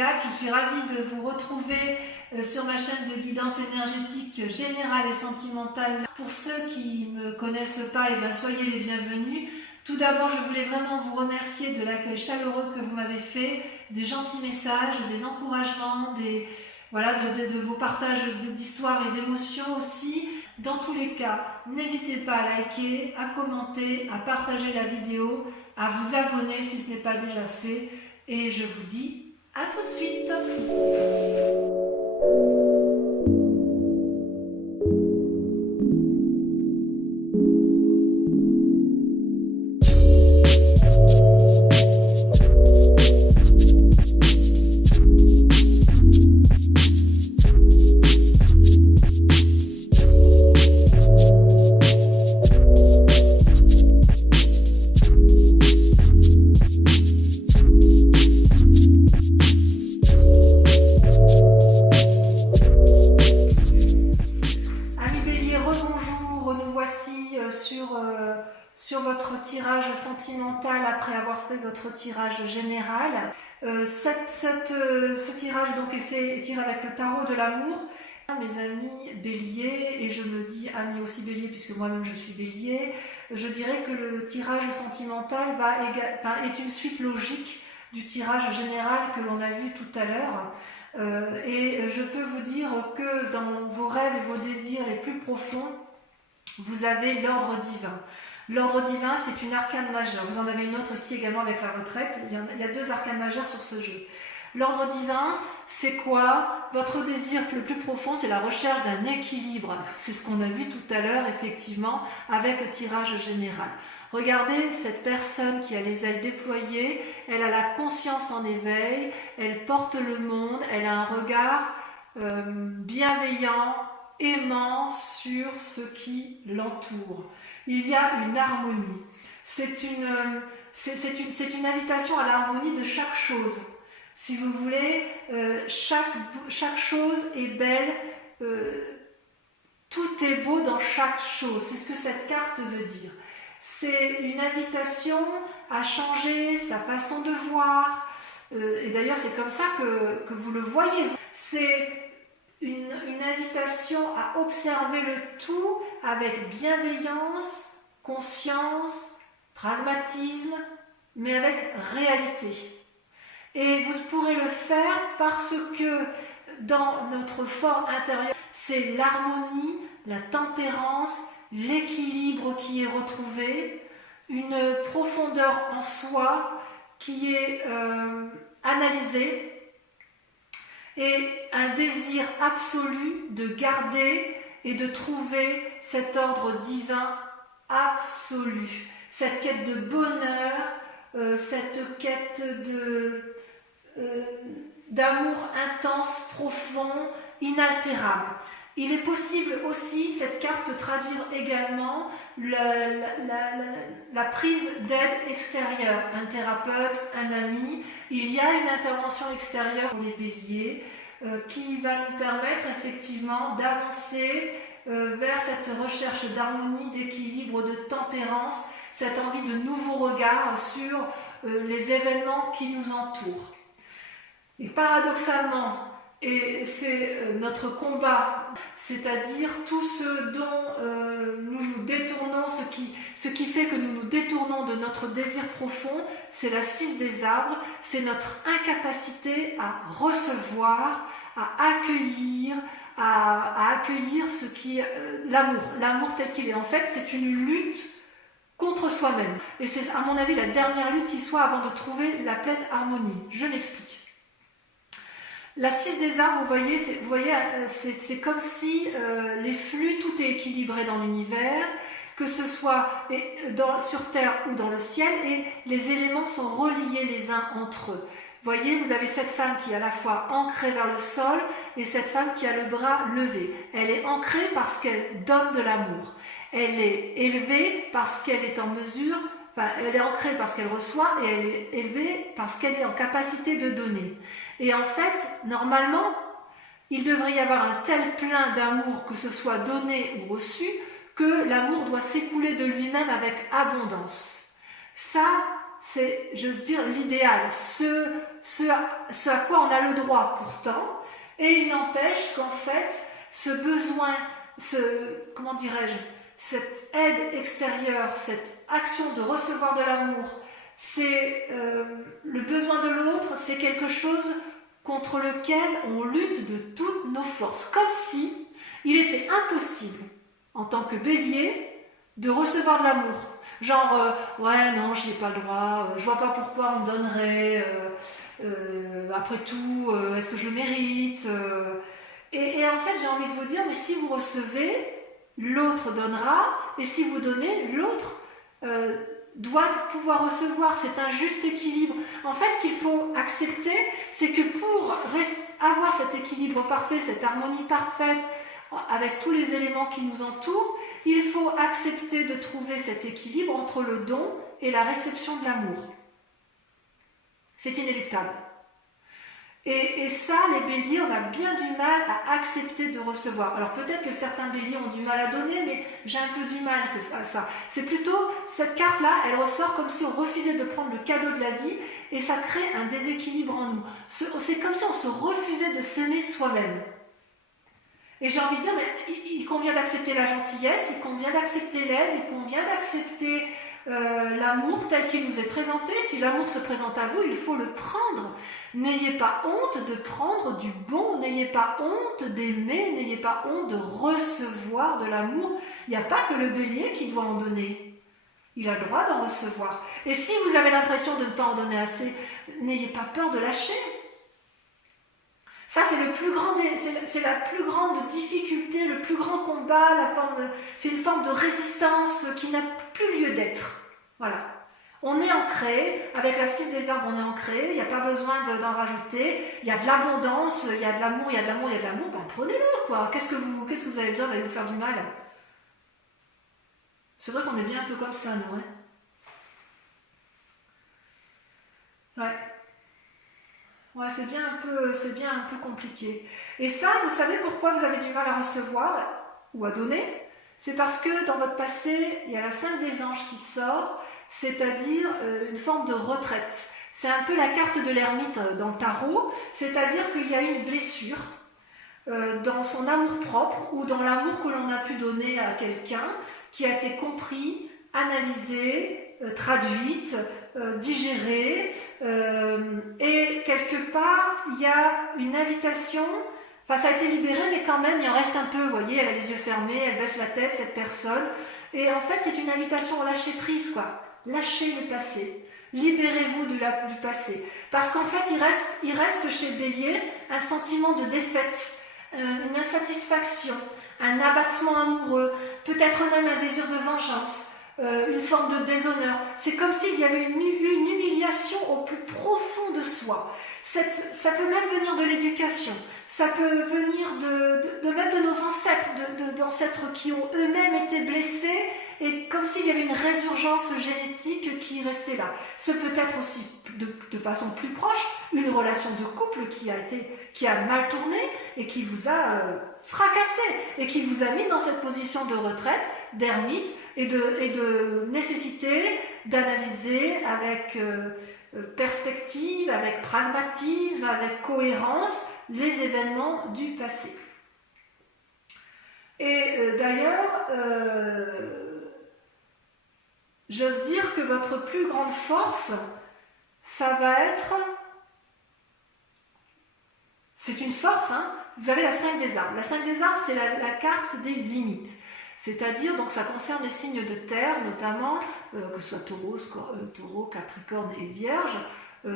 Zodiac. Je suis ravie de vous retrouver sur ma chaîne de guidance énergétique générale et sentimentale. Pour ceux qui ne me connaissent pas, soyez les bienvenus. Tout d'abord, je voulais vraiment vous remercier de l'accueil chaleureux que vous m'avez fait, des gentils messages, des encouragements, de vos partages d'histoires et d'émotions aussi. Dans tous les cas, n'hésitez pas à liker, à commenter, à partager la vidéo, à vous abonner si ce n'est pas déjà fait. Et je vous dis à tout de suite. Sur votre tirage sentimental après avoir fait votre tirage général. Ce tirage donc est tiré avec le tarot de l'amour. Mes amis béliers, et je me dis amis aussi béliers puisque moi-même je suis bélier, je dirais que le tirage sentimental est une suite logique du tirage général que l'on a vu tout à l'heure. Et je peux vous dire que dans vos rêves et vos désirs les plus profonds, vous avez l'ordre divin. L'ordre divin, c'est une arcane majeure. Vous en avez une autre ici également avec la retraite. Il y a deux arcanes majeures sur ce jeu. L'ordre divin, c'est quoi? Votre désir le plus profond, c'est la recherche d'un équilibre. C'est ce qu'on a vu tout à l'heure, effectivement, avec le tirage général. Regardez cette personne qui a les ailes déployées, elle a la conscience en éveil, elle porte le monde, elle a un regard bienveillant, aimant sur ce qui l'entoure. Il y a une harmonie. C'est une invitation à l'harmonie de chaque chose. Si vous voulez, chaque chose est belle, tout est beau dans chaque chose. C'est ce que cette carte veut dire. C'est une invitation à changer sa façon de voir. Et d'ailleurs, c'est comme ça que vous le voyez. C'est une invitation à observer le tout avec bienveillance, conscience, pragmatisme, mais avec réalité. Et vous pourrez le faire parce que dans notre forme intérieure, c'est l'harmonie, la tempérance, l'équilibre qui est retrouvé, une profondeur en soi qui est analysée, et un désir absolu de garder et de trouver cet ordre divin absolu, cette quête de bonheur, cette quête d'amour intense, profond, inaltérable. Il est possible aussi, cette carte peut traduire également la prise d'aide extérieure, un thérapeute, un ami. Il y a une intervention extérieure pour les béliers qui va nous permettre effectivement d'avancer vers cette recherche d'harmonie, d'équilibre, de tempérance, cette envie de nouveaux regards sur les événements qui nous entourent. Et paradoxalement, et c'est notre combat, c'est-à-dire tout ce dont nous nous détournons, ce qui fait que nous nous détournons de notre désir profond, c'est la 6 des arbres, c'est notre incapacité à recevoir, à accueillir ce qui l'amour tel qu'il est. En fait, c'est une lutte contre soi-même. Et c'est à mon avis la dernière lutte qui soit avant de trouver la pleine harmonie. Je m'explique. La 6 des arbres, vous voyez, c'est comme si les flux, tout est équilibré dans l'univers, que ce soit sur Terre ou dans le ciel, et les éléments sont reliés les uns entre eux. Vous voyez, vous avez cette femme qui est à la fois ancrée vers le sol et cette femme qui a le bras levé. Elle est ancrée parce qu'elle donne de l'amour. Elle est élevée parce qu'elle est en mesure, elle est ancrée parce qu'elle reçoit, et elle est élevée parce qu'elle est en capacité de donner. Et en fait, normalement, il devrait y avoir un tel plein d'amour, que ce soit donné ou reçu, que l'amour doit s'écouler de lui-même avec abondance. Ça, c'est, j'ose dire, l'idéal, ce ce à quoi on a le droit pourtant, et il n'empêche qu'en fait, ce besoin, comment dirais-je, cette aide extérieure, cette action de recevoir de l'amour, c'est le besoin de l'autre, c'est quelque chose contre lequel on lutte de toutes nos forces, comme si il était impossible, en tant que bélier, de recevoir de l'amour. Genre, ouais, non, je n'ai pas le droit, je vois pas pourquoi on me donnerait, après tout, est-ce que je le mérite et en fait, j'ai envie de vous dire, mais si vous recevez, l'autre donnera, et si vous donnez, l'autre doit pouvoir recevoir. C'est un juste équilibre. En fait, ce qu'il faut accepter, c'est que pour avoir cet équilibre parfait, cette harmonie parfaite, avec tous les éléments qui nous entourent, il faut accepter de trouver cet équilibre entre le don et la réception de l'amour. C'est inéluctable. Et ça, les béliers, on a bien du mal à accepter de recevoir. Alors peut-être que certains béliers ont du mal à donner, mais j'ai un peu du mal à ça. C'est plutôt, cette carte-là, elle ressort comme si on refusait de prendre le cadeau de la vie, et ça crée un déséquilibre en nous. C'est comme si on se refusait de s'aimer soi-même. Et j'ai envie de dire, mais il convient d'accepter la gentillesse, il convient d'accepter l'aide, il convient d'accepter l'amour tel qu'il nous est présenté. Si l'amour se présente à vous, il faut le prendre. N'ayez pas honte de prendre du bon, n'ayez pas honte d'aimer, n'ayez pas honte de recevoir de l'amour. Il n'y a pas que le bélier qui doit en donner. Il a le droit d'en recevoir. Et si vous avez l'impression de ne pas en donner assez, n'ayez pas peur de lâcher. Ça, c'est la plus grande difficulté, le plus grand combat, c'est une forme de résistance qui n'a plus lieu d'être. Voilà. On est ancré, avec la 6 des arbres, on est ancré, il n'y a pas besoin d'en rajouter, il y a de l'abondance, il y a de l'amour, il y a de l'amour, il y a de l'amour, ben prenez-le, quoi. Qu'est-ce que vous avez besoin d'aller vous faire du mal? C'est vrai qu'on est bien un peu comme ça, nous, hein. Ouais. Ouais, c'est bien un peu compliqué. Et ça, vous savez pourquoi vous avez du mal à recevoir ou à donner? C'est parce que dans votre passé, il y a la 5 des anges qui sort, c'est-à-dire une forme de retraite. C'est un peu la carte de l'ermite dans le tarot, c'est-à-dire qu'il y a une blessure dans son amour-propre ou dans l'amour que l'on a pu donner à quelqu'un qui a été compris, analysé, traduite, digérée, et quelque part, il y a une invitation, enfin ça a été libéré, mais quand même, il en reste un peu, vous voyez, elle a les yeux fermés, elle baisse la tête, cette personne, et en fait, c'est une invitation au lâcher prise, quoi. Lâchez le passé. Libérez-vous du passé. Parce qu'en fait, il reste chez le bélier un sentiment de défaite, une insatisfaction, un abattement amoureux, peut-être même un désir de vengeance, une forme de déshonneur. C'est comme s'il y avait une humiliation au plus profond de soi. Ça peut même venir de l'éducation, ça peut venir même de nos ancêtres, d'ancêtres qui ont eux-mêmes été blessés, et comme s'il y avait une résurgence génétique qui restait là. Ce peut être aussi, de façon plus proche, une relation de couple qui a mal tourné et qui vous a fracassé et qui vous a mis dans cette position de retraite, d'ermite et de nécessité d'analyser avec perspective, avec pragmatisme, avec cohérence les événements du passé. Et d'ailleurs, j'ose dire que votre plus grande force, ça va être... C'est une force, hein. Vous avez la 5 des arbres. La 5 des arbres, c'est la carte des limites. C'est-à-dire, donc ça concerne les signes de terre, notamment, que ce soit taureau, capricorne et vierge,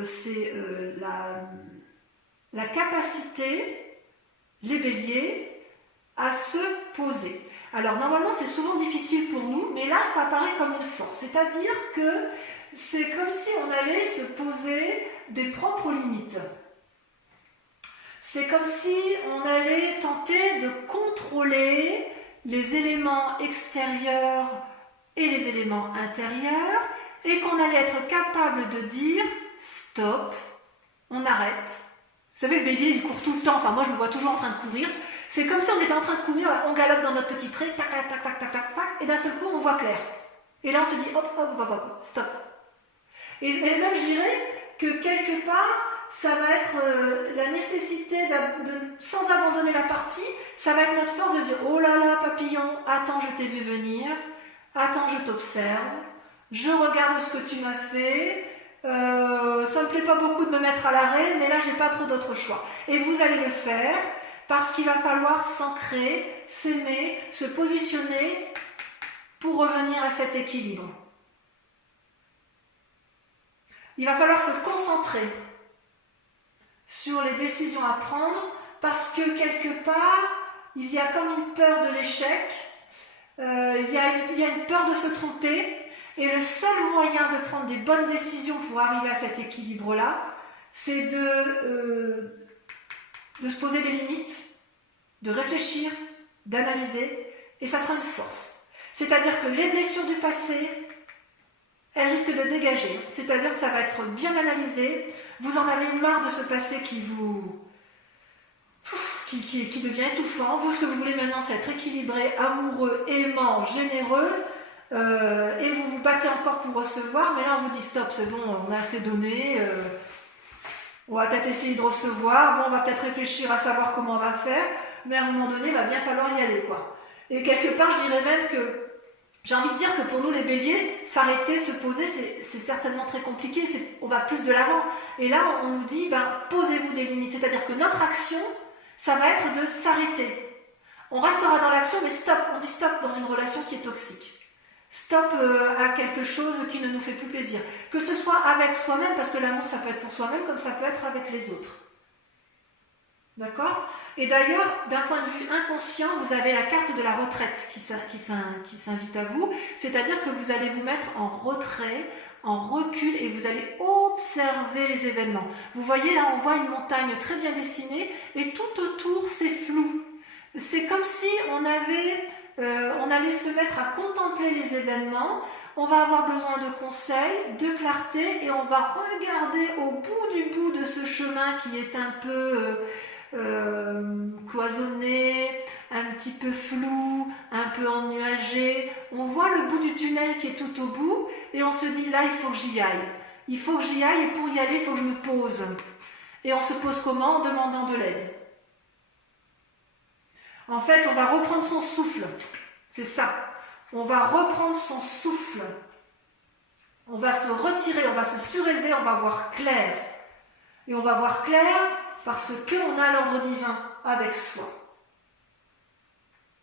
c'est la capacité, les béliers, à se poser. Alors normalement c'est souvent difficile pour nous, mais là ça apparaît comme une force, c'est-à-dire que c'est comme si on allait se poser des propres limites. C'est comme si on allait tenter de contrôler les éléments extérieurs et les éléments intérieurs, et qu'on allait être capable de dire stop, on arrête. Vous savez, le bélier il court tout le temps, enfin moi je me vois toujours en train de courir. C'est comme si on était en train de courir, on galope dans notre petit pré, tac, tac, tac, tac, tac, tac, tac, et d'un seul coup, on voit clair. Et là, on se dit, hop, hop, hop, hop, stop. Et même, je dirais que quelque part, ça va être la nécessité, sans abandonner la partie, ça va être notre force de dire « Oh là là, papillon, attends, je t'ai vu venir, attends, je t'observe, je regarde ce que tu m'as fait, ça me plaît pas beaucoup de me mettre à l'arrêt, mais là, j'ai pas trop d'autre choix. » Et vous allez le faire parce qu'il va falloir s'ancrer, s'aimer, se positionner pour revenir à cet équilibre. Il va falloir se concentrer sur les décisions à prendre parce que quelque part, il y a comme une peur de l'échec, il y a une peur de se tromper et le seul moyen de prendre des bonnes décisions pour arriver à cet équilibre-là, c'est de se poser des limites, de réfléchir, d'analyser et ça sera une force. C'est-à-dire que les blessures du passé, elles risquent de dégager. C'est-à-dire que ça va être bien analysé. Vous en avez marre de ce passé qui devient étouffant. Vous, ce que vous voulez maintenant, c'est être équilibré, amoureux, aimant, généreux. Et vous vous battez encore pour recevoir. Mais là, on vous dit stop, c'est bon, on a assez donné. On va peut-être essayer de recevoir. Bon, on va peut-être réfléchir à savoir comment on va faire. Mais à un moment donné, il va bien falloir y aller, quoi. Et quelque part, je dirais même que j'ai envie de dire que pour nous les béliers, s'arrêter, se poser, c'est certainement très compliqué, on va plus de l'avant. Et là, on nous dit, posez-vous des limites. C'est-à-dire que notre action, ça va être de s'arrêter. On restera dans l'action, mais stop, on dit stop dans une relation qui est toxique. Stop à quelque chose qui ne nous fait plus plaisir. Que ce soit avec soi-même, parce que l'amour, ça peut être pour soi-même, comme ça peut être avec les autres. D'accord ? Et d'ailleurs, d'un point de vue inconscient, vous avez la carte de la retraite qui s'invite à vous, c'est-à-dire que vous allez vous mettre en retrait, en recul, et vous allez observer les événements. Vous voyez, là, on voit une montagne très bien dessinée, et tout autour, c'est flou. C'est comme si on allait se mettre à contempler les événements, on va avoir besoin de conseils, de clarté, et on va regarder au bout de ce chemin qui est un peu cloisonné, un petit peu flou, un peu ennuagé. On voit le bout du tunnel qui est tout au bout et on se dit là, il faut que j'y aille. Il faut que j'y aille et pour y aller, il faut que je me pose. Et on se pose comment ? En demandant de l'aide. En fait, on va reprendre son souffle. C'est ça. On va reprendre son souffle. On va se retirer, on va se surélever, on va voir clair. Et on va voir clair parce qu'on a l'ordre divin avec soi.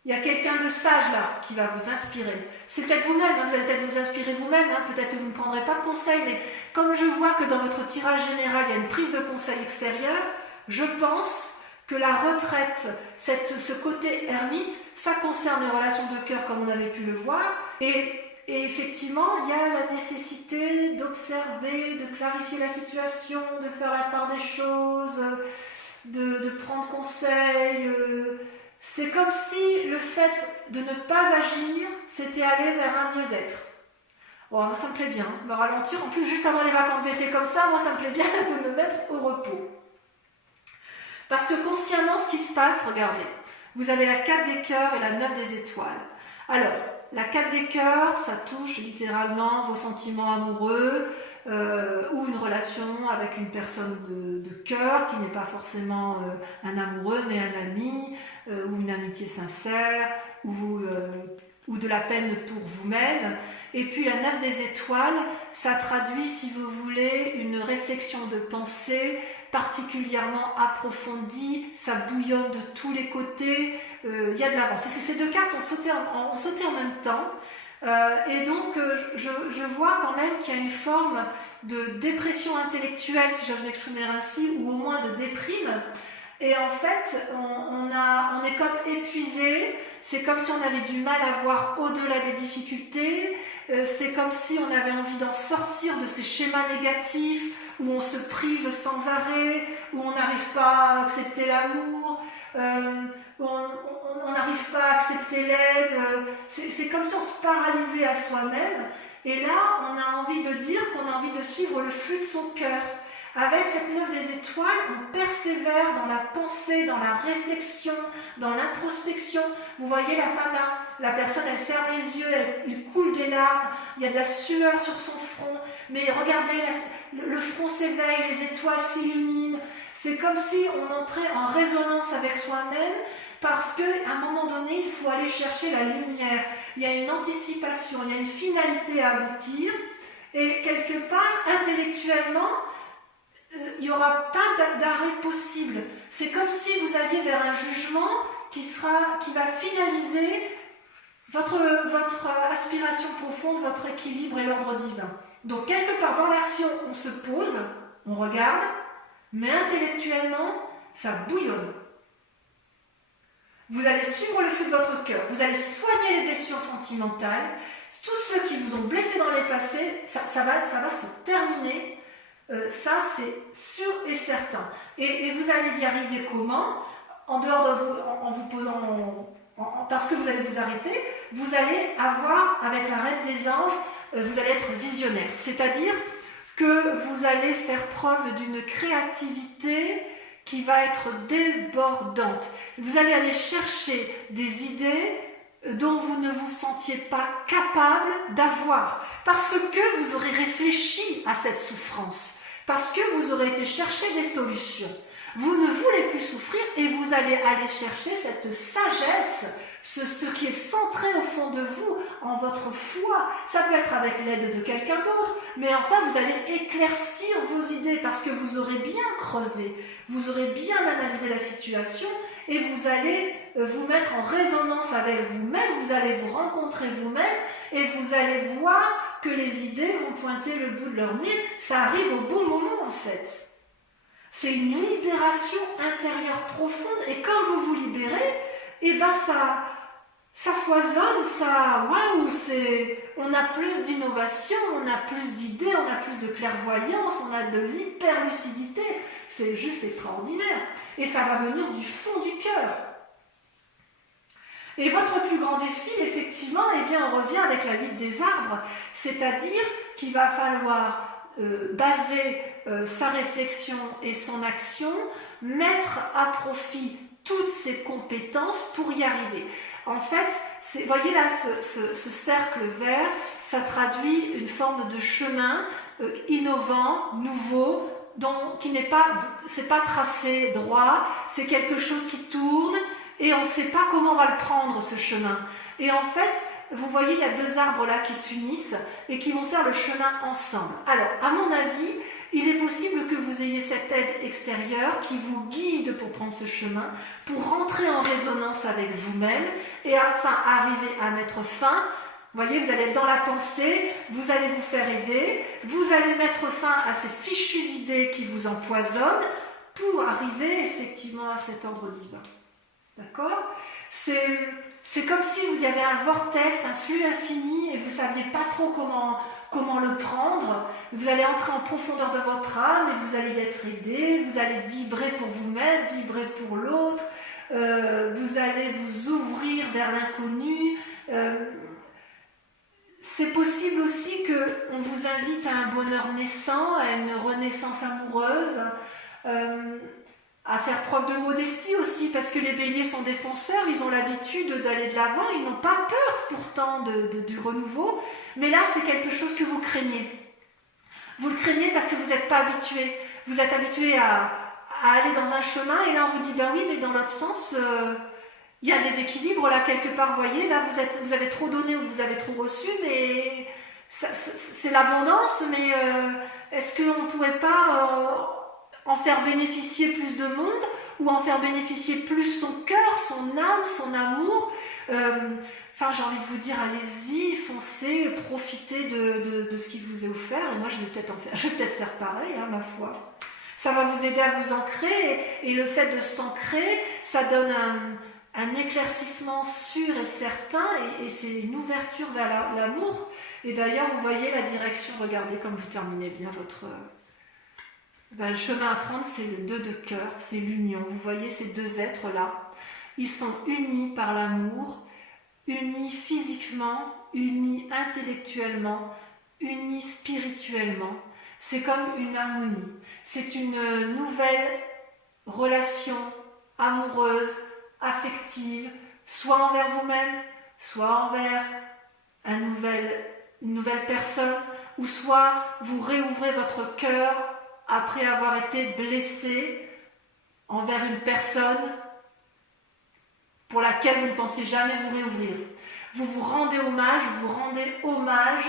Il y a quelqu'un de sage là qui va vous inspirer. C'est peut-être vous-même, vous allez peut-être vous inspirer vous-même, peut-être que vous ne prendrez pas de conseils, mais comme je vois que dans votre tirage général, il y a une prise de conseil extérieur, je pense que la retraite, ce côté ermite, ça concerne les relations de cœur comme on avait pu le voir, et effectivement, il y a la nécessité d'observer, de clarifier la situation, de faire la part des choses, de prendre conseil. C'est comme si le fait de ne pas agir, c'était aller vers un mieux-être. Bon, moi ça me plaît bien, me ralentir. En plus, juste avant les vacances d'été comme ça, moi ça me plaît bien de me mettre au repos. Parce que consciemment, ce qui se passe, regardez, vous avez la 4 des cœurs et la 9 des étoiles. Alors, la 4 des cœurs, ça touche littéralement vos sentiments amoureux ou une relation avec une personne de cœur qui n'est pas forcément un amoureux mais un ami ou une amitié sincère ou de la peine pour vous-même. Et puis la 9 des étoiles, ça traduit, si vous voulez, une réflexion de pensée particulièrement approfondie, ça bouillonne de tous les côtés, il y a de l'avance. Ces deux cartes ont sauté en même temps, et donc je vois quand même qu'il y a une forme de dépression intellectuelle, si j'ose m'exprimer ainsi, ou au moins de déprime, et en fait on est comme épuisé, c'est comme si on avait du mal à voir au-delà des difficultés, c'est comme si on avait envie d'en sortir de ces schémas négatifs où on se prive sans arrêt, où on n'arrive pas à accepter l'amour, où on n'arrive pas à accepter l'aide. C'est comme si on se paralysait à soi-même. Et là, on a envie de dire qu'on a envie de suivre le flux de son cœur. Avec cette 9 des étoiles, on persévère dans la pensée, dans la réflexion, dans l'introspection. Vous voyez la femme là, la personne elle ferme les yeux, il coule des larmes, il y a de la sueur sur son front, mais regardez, le front s'éveille, les étoiles s'illuminent. C'est comme si on entrait en résonance avec soi-même, parce qu'à un moment donné, il faut aller chercher la lumière. Il y a une anticipation, il y a une finalité à aboutir, et quelque part, intellectuellement, il n'y aura pas d'arrêt possible. C'est comme si vous alliez vers un jugement qui va finaliser votre aspiration profonde, votre équilibre et l'ordre divin. Donc quelque part dans l'action, on se pose, on regarde, mais intellectuellement, ça bouillonne. Vous allez suivre le flux de votre cœur, vous allez soigner les blessures sentimentales, tous ceux qui vous ont blessé dans les passés, ça va se terminer, ça c'est sûr et certain. Et vous allez y arriver comment? En dehors de vous, en vous posant, parce que vous allez vous arrêter, vous allez avoir, avec la reine des anges, vous allez être visionnaire. C'est-à-dire que vous allez faire preuve d'une créativité qui va être débordante. Vous allez aller chercher des idées dont vous ne vous sentiez pas capable d'avoir, parce que vous aurez réfléchi à cette souffrance, parce que vous aurez été chercher des solutions. Vous ne voulez plus souffrir et vous allez aller chercher cette sagesse, ce qui est centré au fond de vous, en votre foi. Ça peut être avec l'aide de quelqu'un d'autre, mais enfin vous allez éclaircir vos idées parce que vous aurez bien creusé, vous aurez bien analysé la situation et vous allez vous mettre en résonance avec vous-même, vous allez vous rencontrer vous-même et vous allez voir que les idées vont pointer le bout de leur nez. Ça arrive au bon moment en fait. C'est une libération intérieure profonde et quand vous vous libérez, eh ben ça foisonne, waouh, on a plus d'innovation, on a plus d'idées, on a plus de clairvoyance, on a de l'hyperlucidité. C'est juste extraordinaire. Et ça va venir du fond du cœur. Et votre plus grand défi, effectivement, eh bien, on revient avec la huile des arbres, c'est-à-dire qu'il va falloir baser sa réflexion et son action, mettre à profit toutes ses compétences pour y arriver. En fait, vous voyez là ce cercle vert, ça traduit une forme de chemin innovant, nouveau, qui n'est pas, c'est pas tracé droit, c'est quelque chose qui tourne et on ne sait pas comment on va le prendre ce chemin. Et en fait, vous voyez, il y a deux arbres là qui s'unissent et qui vont faire le chemin ensemble. Alors, à mon avis, il est possible que vous ayez cette aide extérieure qui vous guide pour prendre ce chemin, pour rentrer en résonance avec vous-même et enfin arriver à mettre fin. Vous voyez, vous allez être dans la pensée, vous allez vous faire aider, vous allez mettre fin à ces fichues idées qui vous empoisonnent pour arriver effectivement à cet ordre divin. D'accord ? C'est comme si vous y avait un vortex, un flux infini et vous ne saviez pas trop comment le prendre. Vous allez entrer en profondeur de votre âme et vous allez y être aidé, vous allez vibrer pour vous-même, vibrer pour l'autre, vous allez vous ouvrir vers l'inconnu. C'est possible aussi qu'on vous invite à un bonheur naissant, à une renaissance amoureuse, à faire preuve de modestie aussi, parce que les béliers sont défenseurs, ils ont l'habitude d'aller de l'avant, ils n'ont pas peur pourtant du renouveau, mais là c'est quelque chose que vous craignez. Vous le craignez parce que vous n'êtes pas habitué. Vous êtes habitué à aller dans un chemin et là on vous dit ben oui mais dans l'autre sens il y a des équilibres là quelque part, vous voyez, là vous avez trop donné ou vous avez trop reçu, mais c'est l'abondance, mais est-ce qu'on ne pourrait pas en faire bénéficier plus de monde ou en faire bénéficier plus son cœur, son âme, son amour. Enfin, j'ai envie de vous dire, allez-y, foncez, profitez de ce qui vous est offert. Et moi, je vais peut-être faire pareil, ma foi. Ça va vous aider à vous ancrer et le fait de s'ancrer, ça donne un éclaircissement sûr et certain et c'est une ouverture vers l'amour. Et d'ailleurs, vous voyez la direction, regardez comme vous terminez bien votre... le chemin à prendre, c'est le 2 de cœur, c'est l'union. Vous voyez ces deux êtres-là, ils sont unis par l'amour, unis physiquement, unis intellectuellement, unis spirituellement. C'est comme une harmonie. C'est une nouvelle relation amoureuse, affective, soit envers vous-même, soit envers une nouvelle personne, ou soit vous réouvrez votre cœur après avoir été blessé envers une personne pour laquelle vous ne pensez jamais vous réouvrir. Vous vous rendez hommage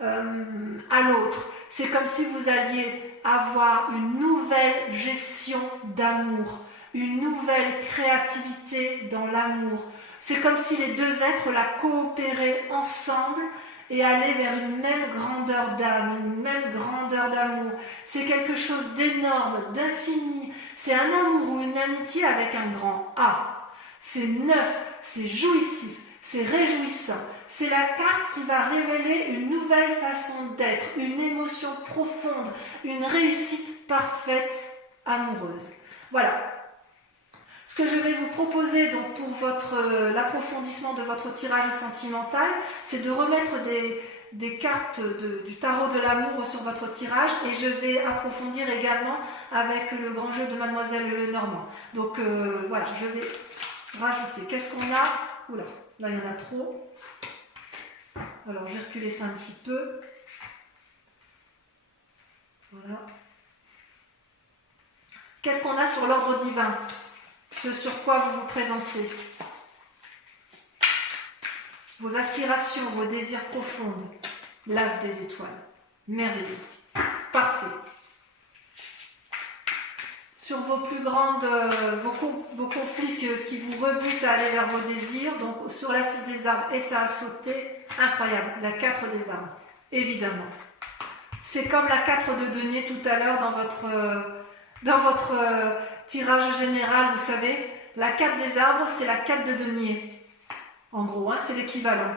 à l'autre. C'est comme si vous alliez avoir une nouvelle gestion d'amour, une nouvelle créativité dans l'amour. C'est comme si les deux êtres la coopéraient ensemble et allaient vers une même grandeur d'âme, une même grandeur d'amour. C'est quelque chose d'énorme, d'infini. C'est un amour ou une amitié avec un grand A. C'est neuf, c'est jouissif, c'est réjouissant. C'est la carte qui va révéler une nouvelle façon d'être, une émotion profonde, une réussite parfaite, amoureuse. Voilà. Ce que je vais vous proposer donc pour l'approfondissement de votre tirage sentimental, c'est de remettre des cartes du tarot de l'amour sur votre tirage, et je vais approfondir également avec le grand jeu de Mademoiselle Lenormand. Donc voilà, je vais rajouter. Qu'est-ce qu'on a? Oula, là il y en a trop. Alors je vais reculer ça un petit peu. Voilà. Qu'est-ce qu'on a sur l'ordre divin? Ce sur quoi vous vous présentez. Vos aspirations, vos désirs profonds. L'as des étoiles. Merveilleux. Parfait. Sur vos plus grandes, vos conflits, ce qui vous rebute à aller vers vos désirs, donc sur la 6 des arbres, et ça a sauté, incroyable, la 4 des arbres, évidemment. C'est comme la 4 de denier tout à l'heure dans votre tirage général, vous savez, la 4 des arbres, c'est la 4 de denier. En gros, hein, c'est l'équivalent.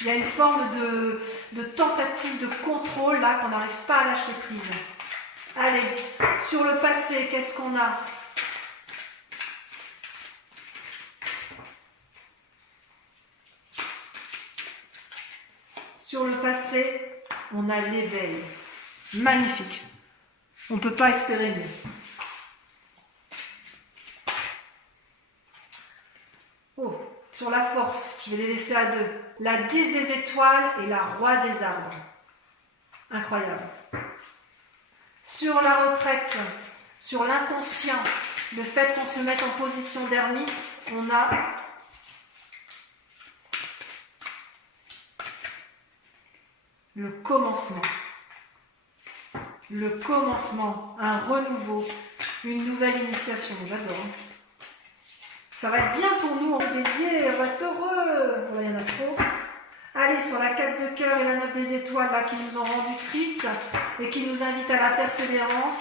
Il y a une forme de tentative de contrôle là qu'on n'arrive pas à lâcher prise. Allez, sur le passé, qu'est-ce qu'on a? Sur le passé, on a l'éveil. Magnifique. On ne peut pas espérer mieux. Oh, sur la force, je vais les laisser à deux. La 10 des étoiles et la roi des arbres. Incroyable. Sur la retraite, sur l'inconscient, le fait qu'on se mette en position d'ermite, on a le commencement. Le commencement, un renouveau, une nouvelle initiation. J'adore. Ça va être bien pour nous en bélier, on va être heureux. Voilà, il y en a trop. Allez, sur la 4 de cœur et la 9 des étoiles là, qui nous ont rendus tristes et qui nous invitent à la persévérance,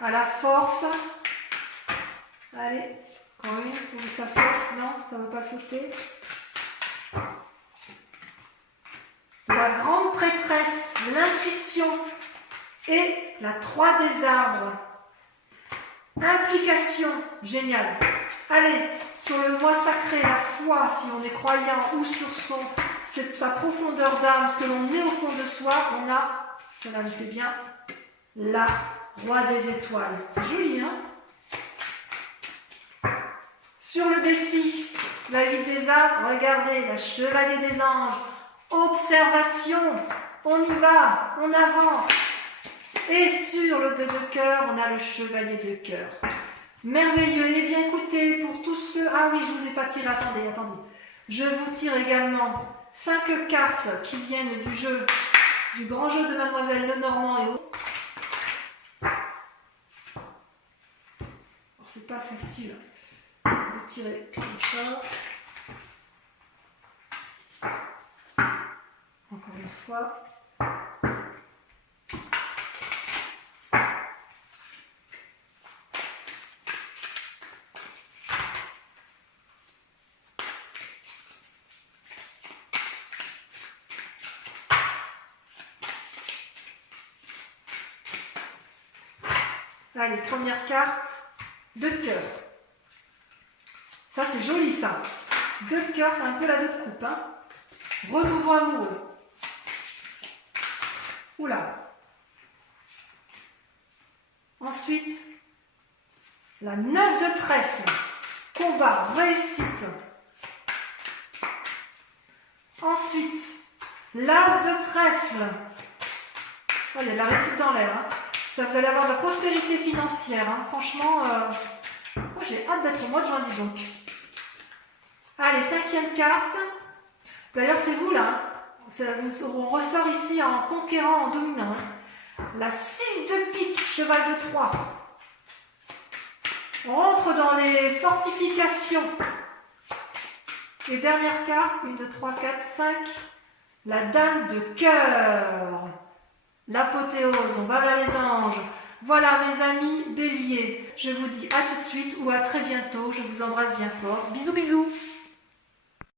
à la force. Allez, encore une, faut que ça saute. Non, ça ne veut pas sauter. La grande prêtresse, l'intuition et la 3 des arbres. Implication, génial. Allez, sur le moi sacré, la foi, si on est croyant, ou sur sa profondeur d'âme, ce que l'on est au fond de soi, on a, cela me fait bien, la roi des étoiles. C'est joli, hein? Sur le défi, la vie des arbres, regardez, la chevalier des anges, observation, on y va, on avance. Et sur le 2 de cœur, on a le chevalier de cœur. Merveilleux. Eh bien, écoutez, pour tous ceux... Ah oui, je ne vous ai pas tiré. Attendez. Je vous tire également 5 cartes qui viennent du grand jeu de Mademoiselle Lenormand et autres. Alors, c'est pas facile de tirer comme ça. Encore une fois. Allez, première carte, 2 de cœur. Ça, c'est joli, ça. 2 de cœur, c'est un peu la 2 de coupe. Hein. Renouveau amoureux. Oula. Ensuite, la 9 de trèfle. Combat, réussite. Ensuite, l'as de trèfle. Oh, il y a de la réussite dans l'air. Hein. Ça, vous allez avoir de la prospérité financière. Hein. Franchement, moi j'ai hâte d'être au mois de juin, dis donc. Allez, 5e carte. D'ailleurs, c'est vous là. Hein. On ressort ici en conquérant, en dominant. Hein. La 6 de pique, cheval de 3. On rentre dans les fortifications. Et dernière carte, 1, 2, 3, 4, 5. La dame de cœur. L'apothéose, on va vers les anges. Voilà mes amis béliers. Je vous dis à tout de suite ou à très bientôt. Je vous embrasse bien fort. Bisous bisous.